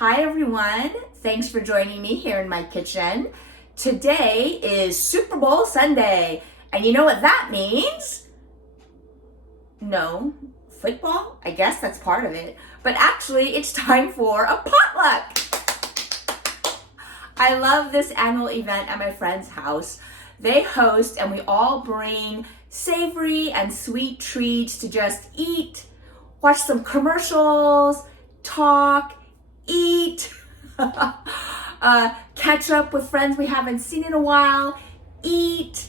Hi everyone, thanks for joining me here in my kitchen. Today is Super Bowl Sunday, and you know what that means? No, football? I guess that's part of it, but actually it's time for a potluck. I love this annual event at my friend's house. They host and we all bring savory and sweet treats to just eat, watch some commercials, talk, eat, catch up with friends we haven't seen in a while, eat.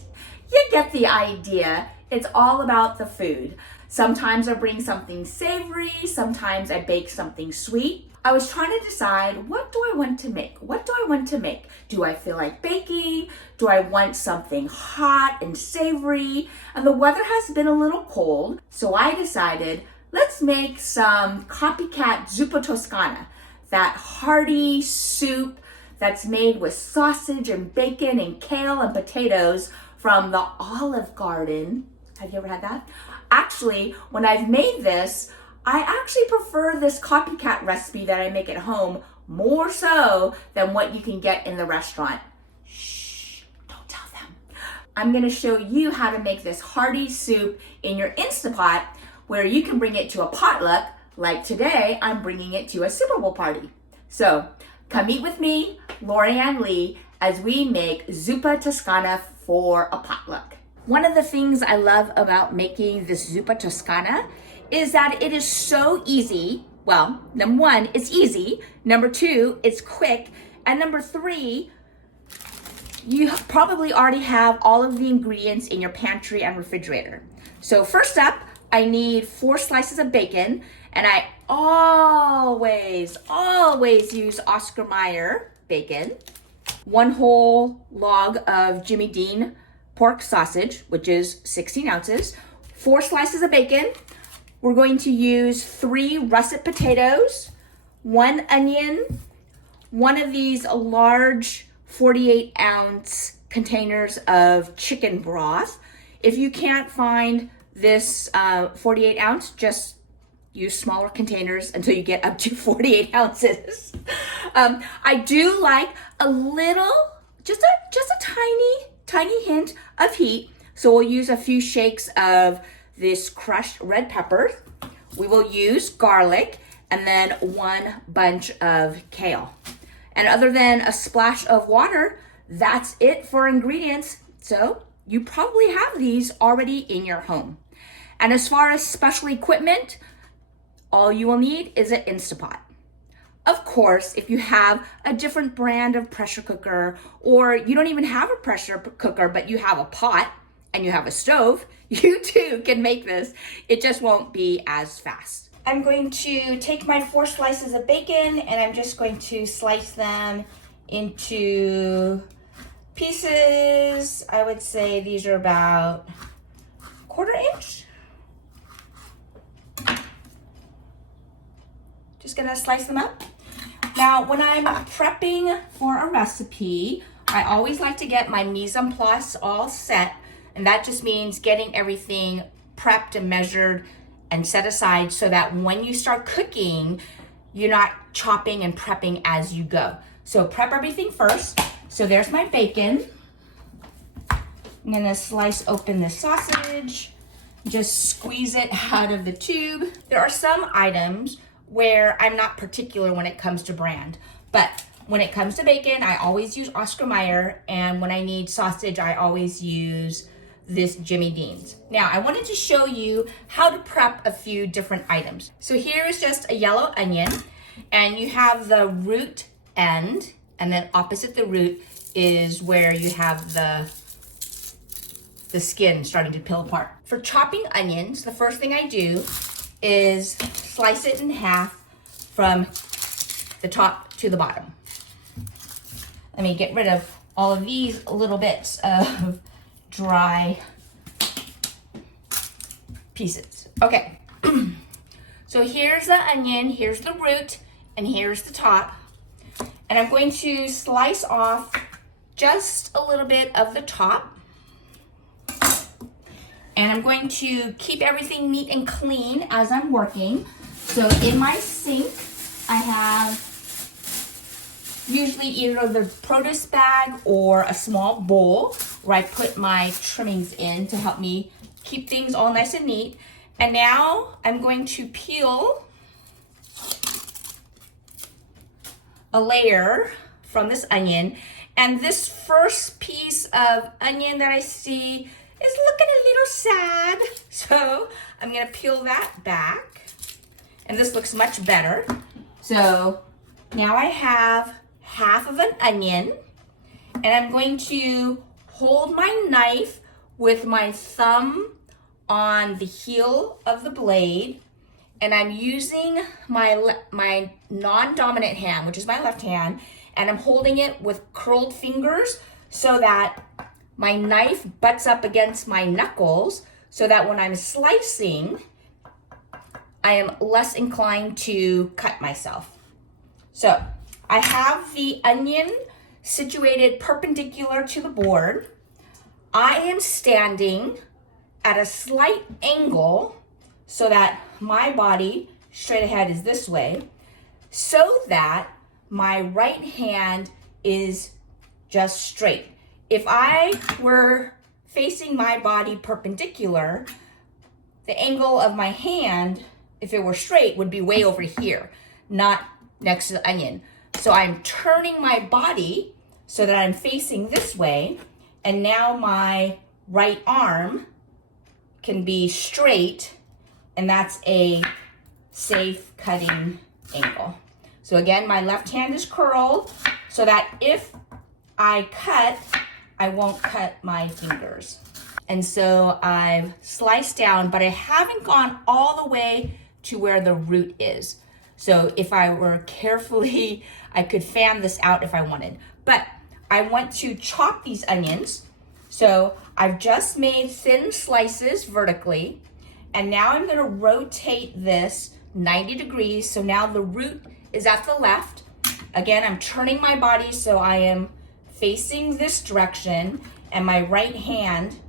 You get the idea. It's all about the food. Sometimes I bring something savory, sometimes I bake something sweet. I was trying to decide, what do I want to make? What do I want to make? Do I feel like baking? Do I want something hot and savory? And the weather has been a little cold, so I decided, let's make some copycat Zuppa Toscana, that hearty soup that's made with sausage and bacon and kale and potatoes from the Olive Garden. Have you ever had that? Actually, when I've made this, I actually prefer this copycat recipe that I make at home more so than what you can get in the restaurant. Shh, don't tell them. I'm gonna show you how to make this hearty soup in your Instapot, where you can bring it to a potluck. Like today, I'm bringing it to a Superbowl party. So come eat with me, Lorianne Lee, as we make Zuppa Toscana for a potluck. One of the things I love about making this Zuppa Toscana is that it is so easy. Well, number one, it's easy. Number two, it's quick. And number three, you probably already have all of the ingredients in your pantry and refrigerator. So first up, I need 4 slices of bacon, and I always use Oscar Mayer bacon. 1 whole log of Jimmy Dean pork sausage, which is 16 ounces. 4 slices of bacon. We're going to use 3 russet potatoes, 1 onion, 1 of these large 48-ounce containers of chicken broth. If you can't find this 48 ounce, just use smaller containers until you get up to 48 ounces. I do like a little, just a tiny hint of heat. So we'll use a few shakes of this crushed red pepper. We will use garlic and then 1 bunch of kale. And other than a splash of water, that's it for ingredients. So you probably have these already in your home. And as far as special equipment, all you will need is an Instapot. Of course, if you have a different brand of pressure cooker, or you don't even have a pressure cooker, but you have a pot and you have a stove, you too can make this. It just won't be as fast. I'm going to take my 4 slices of bacon and I'm just going to slice them into pieces. I would say these are about 1/4 inch. Just gonna slice them up. Now, when I'm prepping for a recipe, I always like to get my mise en place all set, and that just means getting everything prepped and measured and set aside so that when you start cooking, you're not chopping and prepping as you go. So prep everything first. So there's my bacon. I'm gonna slice open the sausage, just squeeze it out of the tube. There are some items where I'm not particular when it comes to brand, but when it comes to bacon, I always use Oscar Mayer, and when I need sausage, I always use this Jimmy Dean's. Now, I wanted to show you how to prep a few different items. So here is just a yellow onion, and you have the root end, and then opposite the root is where you have the skin starting to peel apart. For chopping onions, the first thing I do is slice it in half from the top to the bottom. Let me get rid of all of these little bits of dry pieces. Okay, so here's the onion, here's the root, and here's the top. And I'm going to slice off just a little bit of the top. And I'm going to keep everything neat and clean as I'm working. So in my sink, I have usually either the produce bag or a small bowl where I put my trimmings in to help me keep things all nice and neat. And now I'm going to peel a layer from this onion. And this first piece of onion that I see is looking a little sad. So I'm gonna peel that back. And this looks much better. So now I have half of an onion, and I'm going to hold my knife with my thumb on the heel of the blade, and I'm using my non-dominant hand, which is my left hand, and I'm holding it with curled fingers so that my knife butts up against my knuckles so that when I'm slicing, I am less inclined to cut myself. So I have the onion situated perpendicular to the board. I am standing at a slight angle so that my body straight ahead is this way, so that my right hand is just straight. If I were facing my body perpendicular, the angle of my hand, if it were straight, would be way over here, not next to the onion. So I'm turning my body so that I'm facing this way, and now my right arm can be straight, and that's a safe cutting angle. So again, my left hand is curled so that if I cut, I won't cut my fingers. And so I've sliced down, but I haven't gone all the way to where the root is. So if I were carefully, I could fan this out if I wanted. But I want to chop these onions. So I've just made thin slices vertically. And now I'm gonna rotate this 90 degrees. So now the root is at the left. Again, I'm turning my body so I am facing this direction, and my right hand,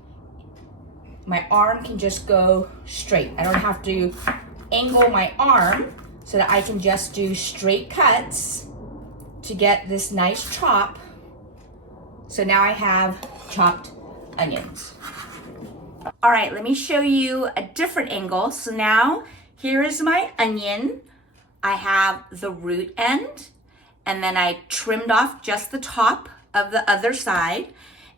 my arm can just go straight. I don't have to angle my arm so that I can just do straight cuts to get this nice chop. So now I have chopped onions. All right, let me show you a different angle. So now here is my onion. I have the root end, and then I trimmed off just the top of the other side.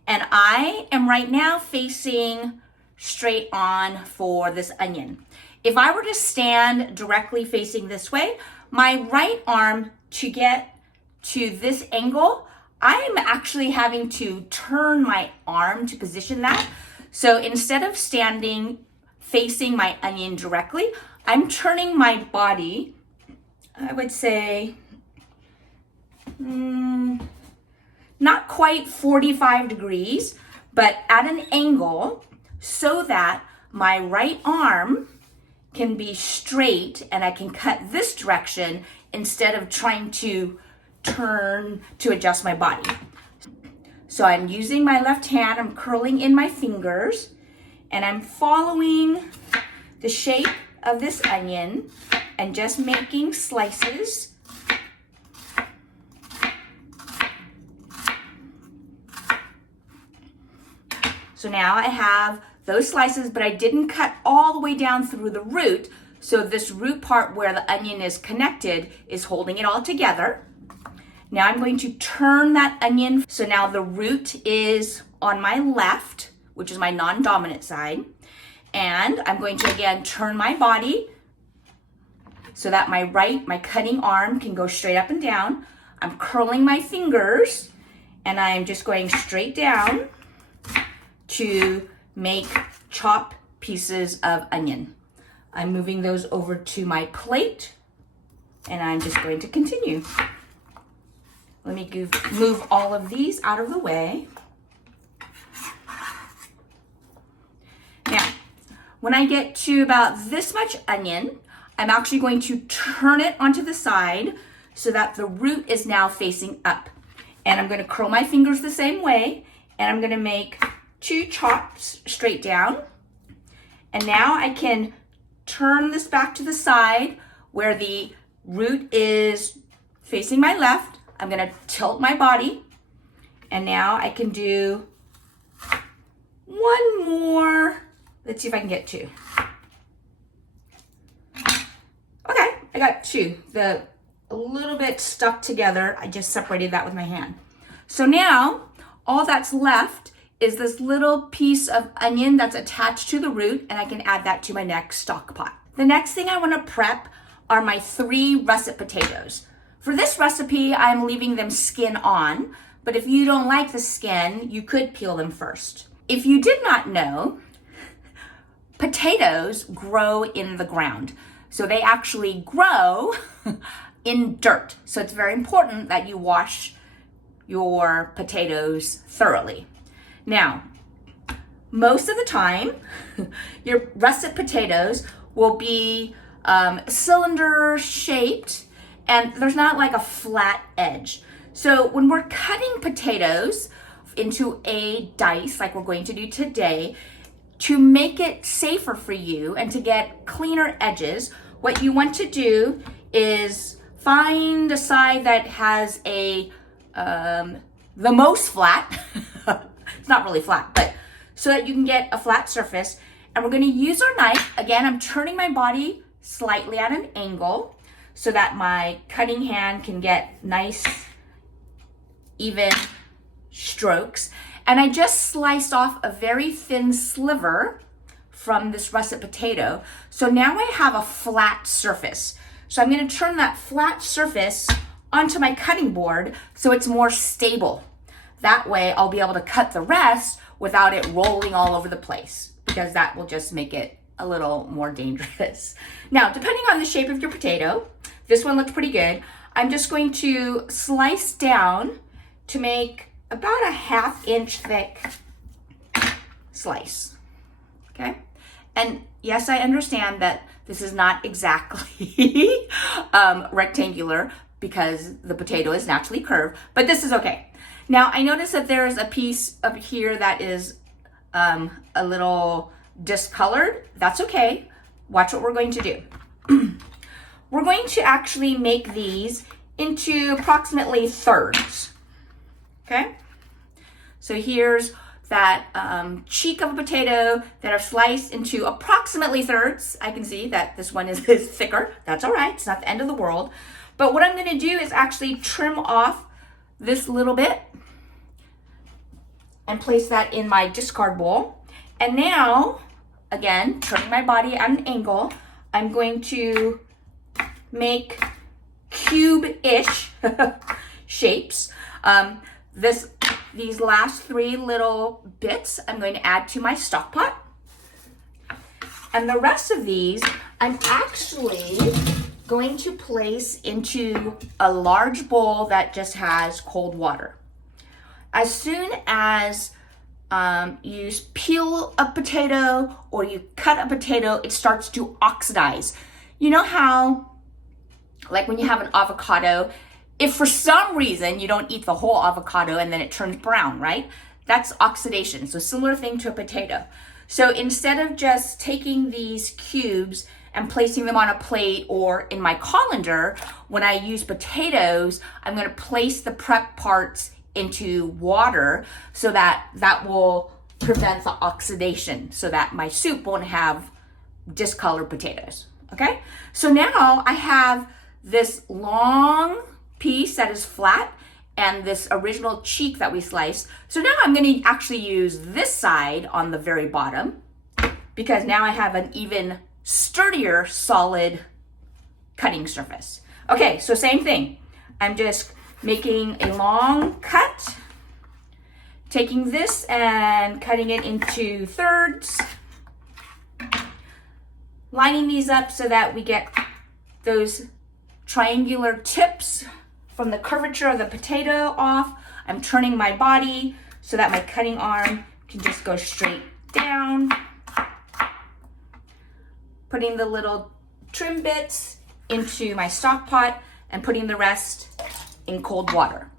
And I am right now facing straight on for this onion. If I were to stand directly facing this way, my right arm, to get to this angle, I am actually having to turn my arm to position that. So instead of standing facing my onion directly, I'm turning my body, I would say, not quite 45 degrees, but at an angle so that my right arm can be straight and I can cut this direction instead of trying to turn to adjust my body. So I'm using my left hand, I'm curling in my fingers, and I'm following the shape of this onion and just making slices. So now I have those slices, but I didn't cut all the way down through the root. So this root part where the onion is connected is holding it all together. Now I'm going to turn that onion. So now the root is on my left, which is my non-dominant side. And I'm going to again turn my body so that my cutting arm can go straight up and down. I'm curling my fingers and I'm just going straight down to make chopped pieces of onion. I'm moving those over to my plate and I'm just going to continue. Let me move all of these out of the way. Now, when I get to about this much onion, I'm actually going to turn it onto the side so that the root is now facing up. And I'm going to curl my fingers the same way, and I'm going to make 2 chops straight down. And now I can turn this back to the side where the root is facing my left. I'm gonna tilt my body, and now I can do one more. Let's see if I can get two. Okay, I got two. A little bit stuck together. I just separated that with my hand. So now all that's left is this little piece of onion that's attached to the root, and I can add that to my next stock pot. The next thing I want to prep are my 3 russet potatoes. For this recipe, I'm leaving them skin on, but if you don't like the skin, you could peel them first. If you did not know, potatoes grow in the ground. So they actually grow in dirt. So it's very important that you wash your potatoes thoroughly. Now, most of the time, your russet potatoes will be cylinder shaped, and there's not like a flat edge. So when we're cutting potatoes into a dice, like we're going to do today, to make it safer for you and to get cleaner edges, what you want to do is find a side that has the most flat. It's not really flat, but so that you can get a flat surface. And we're gonna use our knife. Again, I'm turning my body slightly at an angle so that my cutting hand can get nice, even strokes. And I just sliced off a very thin sliver from this russet potato. So now I have a flat surface. So I'm gonna turn that flat surface onto my cutting board so it's more stable. That way I'll be able to cut the rest without it rolling all over the place, because that will just make it a little more dangerous. Now, depending on the shape of your potato, this one looked pretty good. I'm just going to slice down to make about a 1/2 inch thick slice, okay? And yes, I understand that this is not exactly rectangular because the potato is naturally curved, but this is okay. Now, I notice that there's a piece up here that is a little discolored. That's okay. Watch what we're going to do. We're going to actually make these into approximately thirds, okay? So here's that cheek of a potato that are sliced into approximately thirds. I can see that this one is thicker. That's all right. It's not the end of the world. But what I'm going to do is actually trim off this little bit and place that in my discard bowl. And now, again, turning my body at an angle, I'm going to make cube-ish shapes. These last 3 little bits I'm going to add to my stock pot. And the rest of these I'm actually going to place into a large bowl that just has cold water. As soon as you peel a potato or you cut a potato, it starts to oxidize. You know how, like when you have an avocado, if for some reason you don't eat the whole avocado and then it turns brown, right? That's oxidation. So similar thing to a potato. So instead of just taking these cubes and placing them on a plate, or in my colander, when I use potatoes, I'm gonna place the prep parts into water so that will prevent the oxidation, so that my soup won't have discolored potatoes, okay? So now I have this long piece that is flat and this original cheek that we sliced. So now I'm gonna actually use this side on the very bottom, because now I have an even sturdier, solid cutting surface. Okay, so same thing. I'm just making a long cut, taking this and cutting it into thirds, lining these up so that we get those triangular tips from the curvature of the potato off. I'm turning my body so that my cutting arm can just go straight down, putting the little trim bits into my stock pot and putting the rest in cold water.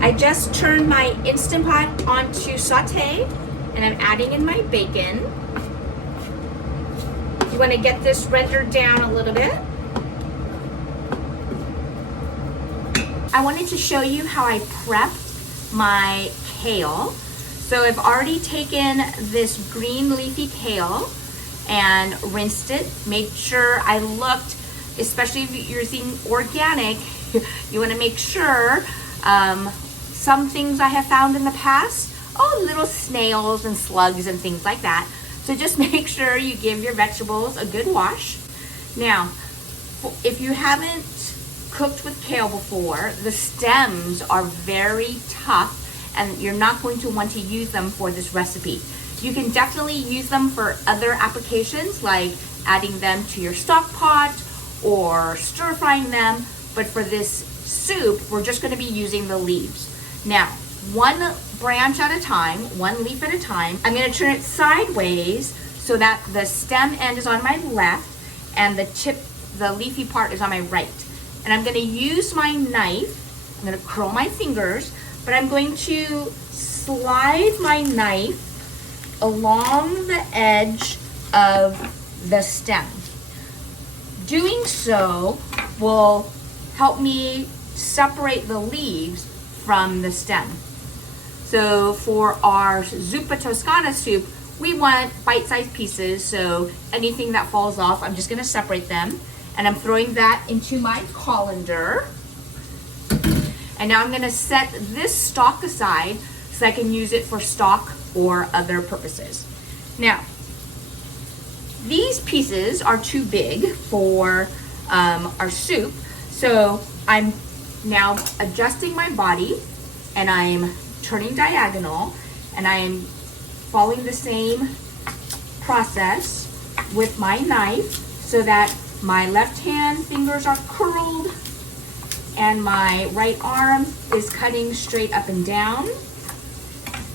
I just turned my Instant Pot onto saute, and I'm adding in my bacon. You want to get this rendered down a little bit. I wanted to show you how I prep my kale. So I've already taken this green leafy kale and rinsed it, made sure I looked, especially if you're using organic, you want to make sure. Some things I have found in the past, little snails and slugs and things like that. So just make sure you give your vegetables a good wash. Now, if you haven't cooked with kale before, the stems are very tough and you're not going to want to use them for this recipe. You can definitely use them for other applications like adding them to your stock pot or stir frying them, but for this soup, we're just going to be using the leaves. Now, one branch at a time, one leaf at a time, I'm going to turn it sideways so that the stem end is on my left and the leafy part is on my right. And I'm going to use my knife, I'm going to curl my fingers, but I'm going to slide my knife along the edge of the stem. Doing so will help me separate the leaves from the stem. So for our Zuppa Toscana soup, we want bite-sized pieces, so anything that falls off, I'm just gonna separate them. And I'm throwing that into my colander. And now I'm gonna set this stalk aside so I can use it for stock or other purposes. Now, these pieces are too big for our soup, so I'm now adjusting my body and I'm turning diagonal and I'm following the same process with my knife so that my left hand fingers are curled and my right arm is cutting straight up and down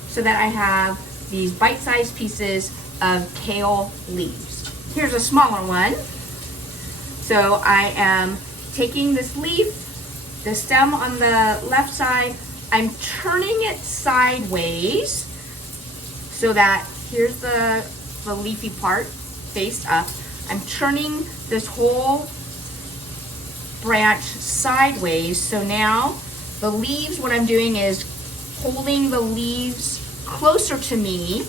so that I have these bite-sized pieces of kale leaves. Here's a smaller one. So I am taking this leaf, the stem on the left side, I'm turning it sideways so that here's the leafy part faced up. I'm turning this whole branch sideways. So now the leaves, what I'm doing is holding the leaves closer to me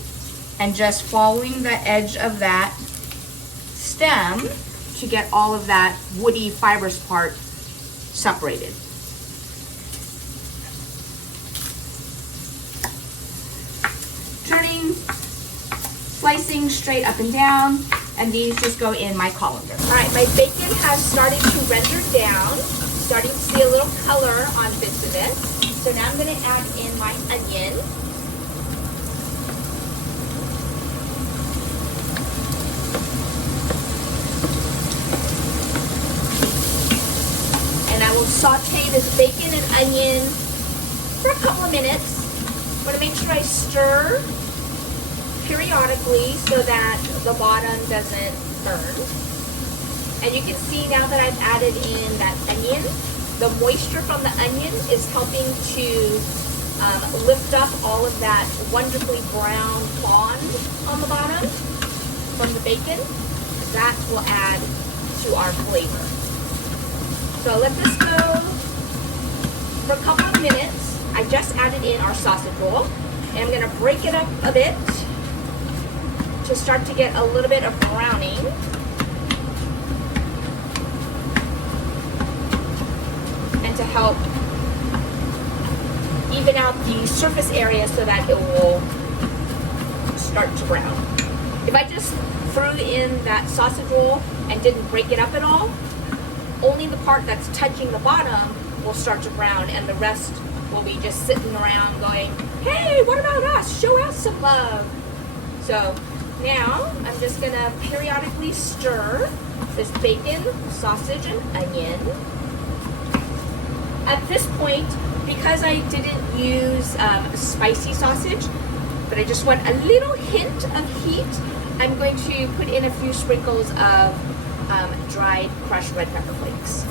and just following the edge of that stem to get all of that woody fibrous part separated. Turning, slicing straight up and down, and these just go in my colander. All right, my bacon has started to render down, starting to see a little color on bits of it. So now I'm gonna add in my onion. And I will saute this bacon and onion for a couple of minutes. I'm gonna make sure I stir periodically so that the bottom doesn't burn. And you can see now that I've added in that onion, the moisture from the onion is helping to lift up all of that wonderfully brown bond on the bottom from the bacon. That will add to our flavor. So let this go for a couple of minutes. I just added in our sausage roll, and I'm gonna break it up a bit to start to get a little bit of browning. And to help even out the surface area so that it will start to brown. If I just threw in that sausage roll and didn't break it up at all, only the part that's touching the bottom will start to brown and the rest will be just sitting around going, hey, what about us? Show us some love. So now I'm just gonna periodically stir this bacon, sausage, and onion. At this point, because I didn't use spicy sausage, but I just want a little hint of heat, I'm going to put in a few sprinkles of dried crushed red pepper flakes.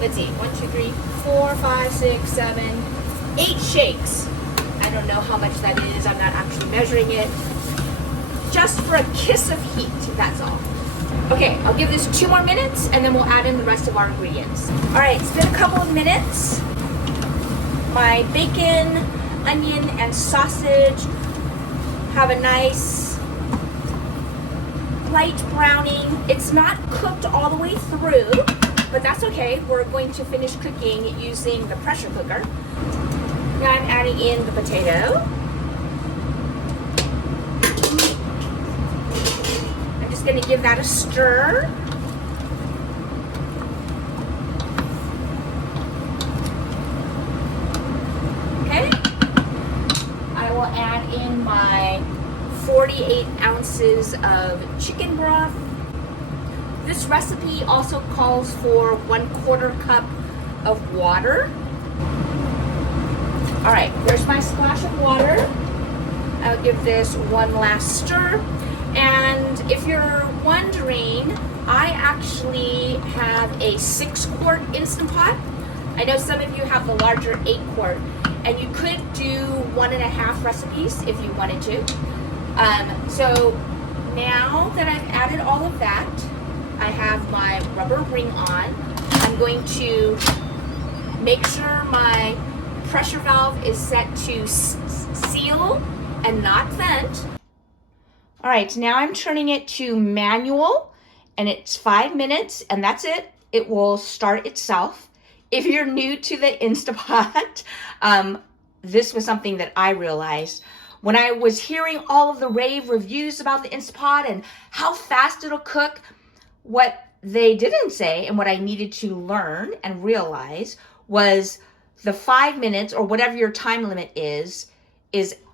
Let's see, 1, 2, 3, 4, 5, 6, 7, 8 shakes. I don't know how much that is, I'm not actually measuring it. Just for a kiss of heat, that's all. Okay, I'll give this 2 more minutes and then we'll add in the rest of our ingredients. All right, it's been a couple of minutes my bacon, onion, and sausage have a nice light browning. It's not cooked all the way through, but that's okay. We're going to finish cooking using the pressure cooker. Now I'm adding in the potato. I'm just going to give that a stir. Okay. I will add in my 48 ounces of chicken broth. This recipe also calls for 1/4 cup of water. All right, there's my splash of water. I'll give this one last stir. And if you're wondering, I actually have a 6-quart Instant Pot. I know some of you have the larger 8-quart, and you could do 1.5 recipes if you wanted to. So now that I've added all of that, I have my rubber ring on. I'm going to make sure my pressure valve is set to seal and not vent. All right, now I'm turning it to manual, and it's 5 minutes, and that's it. It will start itself. If you're new to the Instapot, this was something that I realized when I was hearing all of the rave reviews about the Instapot and how fast it'll cook. What they didn't say, and what I needed to learn and realize, was the 5 minutes, or whatever your time limit is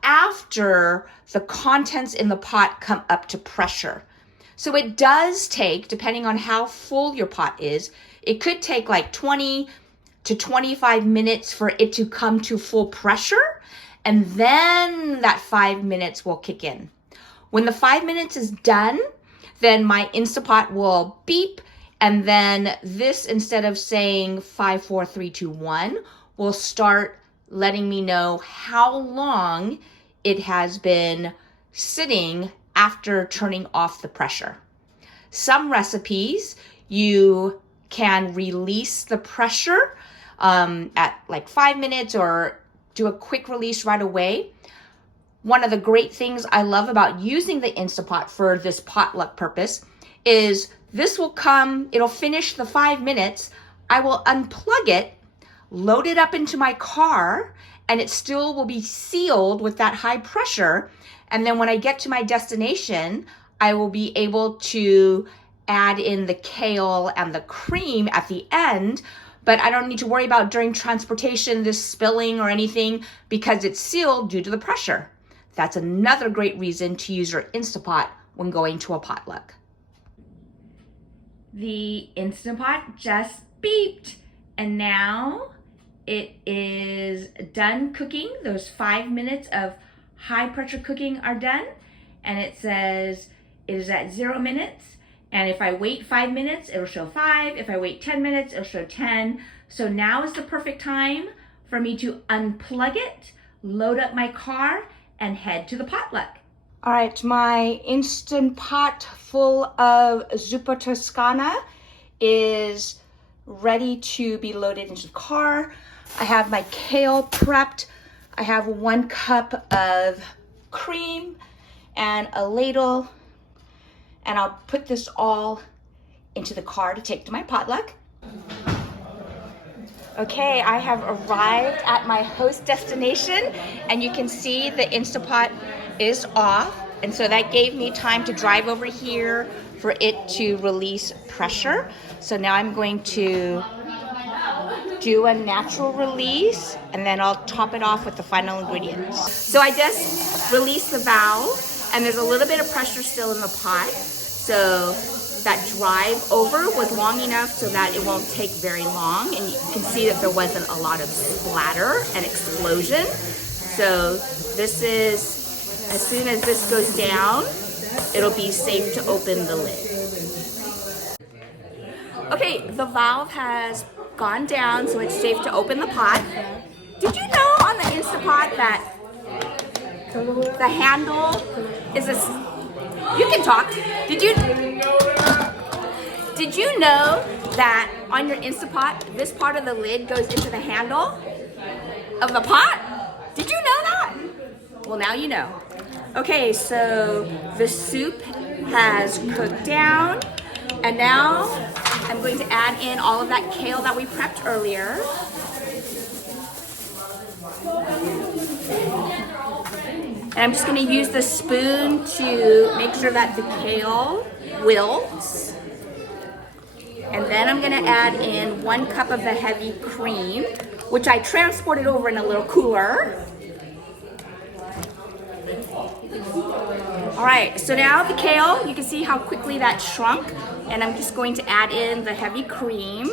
after the contents in the pot come up to pressure. So it does take, depending on how full your pot is, it could take like 20 to 25 minutes for it to come to full pressure, and then that 5 minutes will kick in. When the 5 minutes is done, then my Instapot will beep, and then this, instead of saying 5, 4, 3, 2, 1, will start letting me know how long it has been sitting after turning off the pressure. Some recipes, you can release the pressure at like 5 minutes, or do a quick release right away. One of the great things I love about using the Instapot for this potluck purpose is this will come, it'll finish the 5 minutes. I will unplug it, load it up into my car, and it still will be sealed with that high pressure. And then when I get to my destination, I will be able to add in the kale and the cream at the end, but I don't need to worry about during transportation this spilling or anything because it's sealed due to the pressure. That's another great reason to use your Instapot when going to a potluck. The Instapot just beeped, and now it is done cooking. Those 5 minutes of high pressure cooking are done, and it says it is at 0 minutes. And if I wait 5 minutes, it'll show 5. If I wait 10 minutes, it'll show 10. So now is the perfect time for me to unplug it, load up my car, and head to the potluck. All right, my Instant Pot full of Zuppa Toscana is ready to be loaded into the car. I have my kale prepped. I have 1 cup of cream and a ladle, and I'll put this all into the car to take to my potluck. Okay, I have arrived at my host destination, and you can see the Instapot is off, and so that gave me time to drive over here for it to release pressure. So now I'm going to do a natural release, and then I'll top it off with the final ingredients. So I just released the valve, and there's a little bit of pressure still in the pot. So that drive over was long enough so that it won't take very long, and you can see that there wasn't a lot of splatter and explosion. So this is, as soon as this goes down, it'll be safe to open the lid. Okay, the valve has gone down, so it's safe to open the pot. Did you know on the Instapot that the handle is a... You can talk. Did you know that on your Instapot, this part of the lid goes into the handle? of the pot? Did you know that? Well, now you know. Okay, so the soup has cooked down, and now I'm going to add in all of that kale that we prepped earlier. And I'm just going to use the spoon to make sure that the kale wilts. And then I'm going to add in 1 cup of the heavy cream, which I transported over in a little cooler. All right, so now the kale, you can see how quickly that shrunk, and I'm just going to add in the heavy cream.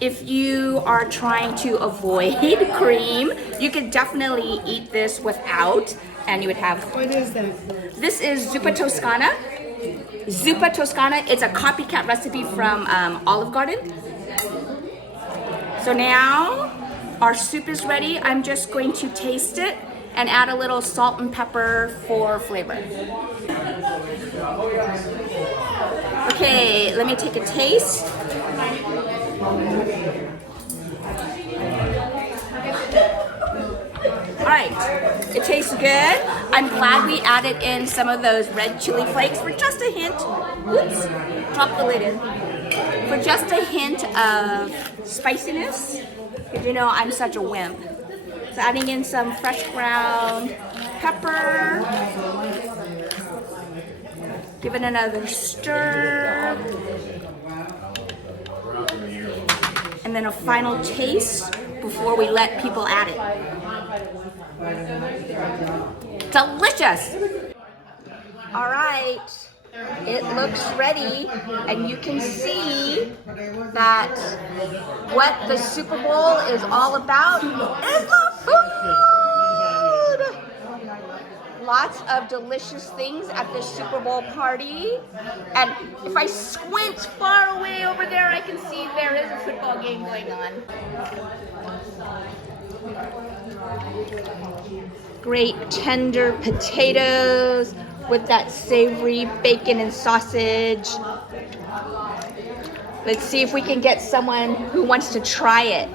If you are trying to avoid cream, you could definitely eat this without, and you would have... What is that? This is Zuppa Toscana. Zuppa Toscana, it's a copycat recipe from Olive Garden. So now our soup is ready. I'm just going to taste it and add a little salt and pepper for flavor. Okay, let me take a taste. All right, it tastes good. I'm glad we added in some of those red chili flakes for just a hint. Whoops, drop the lid in. For just a hint of spiciness, because you know I'm such a wimp. So adding in some fresh ground pepper. Give it another stir. And then a final taste before we let people add it. Delicious! All right, it looks ready, and you can see that what the Super Bowl is all about is the food! Lots of delicious things at the Super Bowl party. And if I squint far away over there, I can see there is a football game going on. Great tender potatoes with that savory bacon and sausage. Let's see if we can get someone who wants to try it.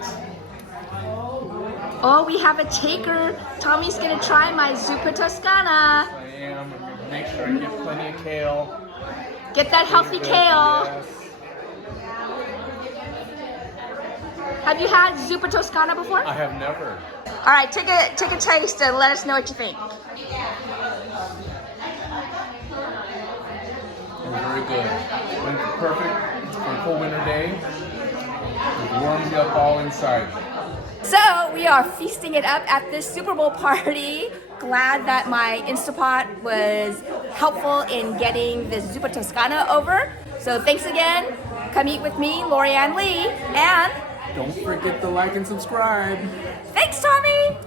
Oh, we have a taker. Tommy's gonna try my Zuppa Toscana. I am. Make sure I get plenty of kale. Get that healthy kale. Yes. Have you had Zuppa Toscana before? I have never. All right, take a taste and let us know what you think. Very good. Perfect for a cold winter day. It warms you up all inside. So we are feasting it up at this Super Bowl party. Glad that my Instapot was helpful in getting this Zuppa Toscana over. So thanks again. Come eat with me, Lorianne Lee, and Don't forget to like and subscribe. thanks, Tommy.